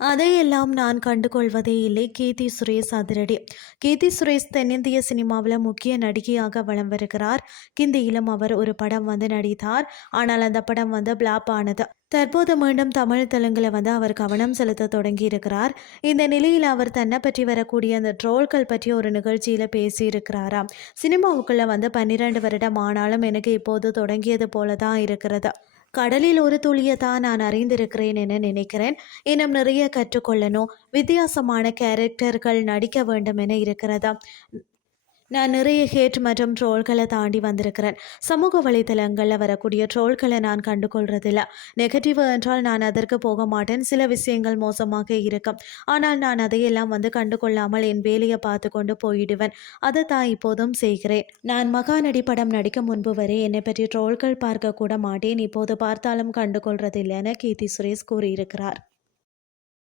அதையெல்லாம் நான் கண்டுகொள்வதே இல்லை. கீர்த்தி சுரேஷ் அதிரடி. கீர்த்தி சுரேஷ் தென்னிந்திய சினிமாவில் முக்கிய நடிகையாக வலம் வருகிறார். ஹிந்தியிலும் அவர் ஒரு படம் நடித்தார். ஆனால் அந்த படம் பிளாப் ஆனது. தற்போது மீண்டும் தமிழ் தெலுங்குல அவர் கவனம் செலுத்த தொடங்கி இருக்கிறார். இந்த நிலையில் அவர் தன்னை பற்றி வரக்கூடிய அந்த ட்ரோல்கள் பற்றி ஒரு நிகழ்ச்சியில பேசியிருக்கிறாராம். சினிமாவுக்குள்ள 12 வருடம் ஆனாலும் எனக்கு இப்போது தொடங்கியது போல தான் இருக்கிறது. கடலில் ஒரு துளியை தான் நான் அறிந்திருக்கிறேன் என நினைக்கிறேன். இன்னும் நிறைய கற்றுக்கொள்ளணும். வித்தியாசமான கேரக்டர்கள் நடிக்க வேண்டும் என இருக்கிறதா. நான் நிறைய ஹேட் மற்றும் ட்ரோல்களை தாண்டி வந்திருக்கிறேன். சமூக வலைதளங்களில் வரக்கூடிய ட்ரோல்களை நான் கண்டுகொள்றதில்ல. நெகட்டிவ் என்றால் நான் அதற்கு போக மாட்டேன். சில விஷயங்கள் மோசமாக இருக்கும். ஆனால் நான் அதையெல்லாம் கண்டுகொள்ளாமல் என் வேலையை பார்த்து கொண்டு போயிடுவேன். அதை தான் இப்போதும் செய்கிறேன். நான் மகாநடி படம் நடிக்க முன்பு வரை என்னை பற்றி ட்ரோல்கள் பார்க்க கூட மாட்டேன். இப்போது பார்த்தாலும் கண்டுகொள்றதில்லை என கீர்த்தி சுரேஷ் கூறியிருக்கிறார்.